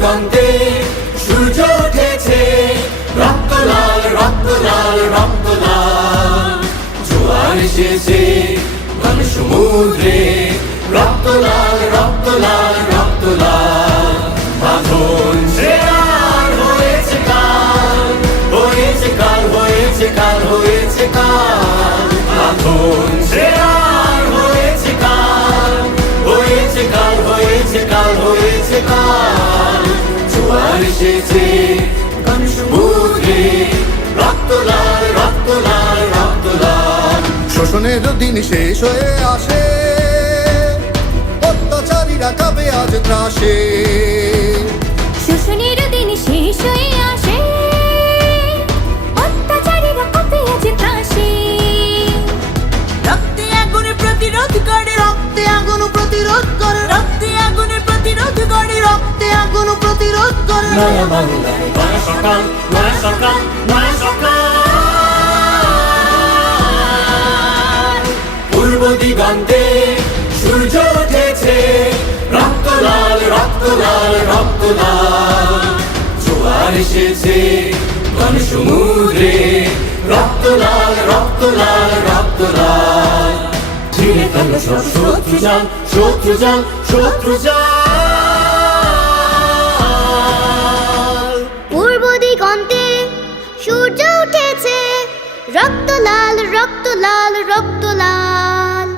দিগন্তে সূর্য উঠেছে। রক্ত লাল রক্ত লাল রক্ত লাল জোয়ার এসেছে ঘন সমুদ্রে। রক্ত লাল রক্ত লাল রক্ত বাঁধন শ্রেয়ার হয়েছে কাল হয়েছে কাল হয়েছে কাল হয়েছে কাল। বাঁধন শ্রেয়ার হয়েছে কাল হয়েছে কাল হয়েছে কাল হয়েছে কাল। এসেছে। সমুদ্রে রক্ত লাল রক্ত লাল রক্ত লাল শোষণের দিন শেষ হয়ে আসে। অত্যাচারীরা কাবে আজ ত্রাসে। শোষণের প্রতিরোধ করে পূর্ব দিগন্তে সূর্য উঠেছে রক্ত লাল রক্ত লাল রক্ত লাল জোয়ার এসেছে ঘন সমুদ্রে রক্ত লাল রক্ত লাল রক্ত লাল শত্রু যান শত্রু যান শত্রু যান সূর্য উঠেছে। রক্ত লাল রক্ত লাল রক্ত লাল।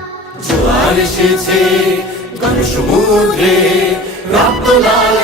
জোয়ার এসেছে ঘন সমুদ্রে রক্ত লাল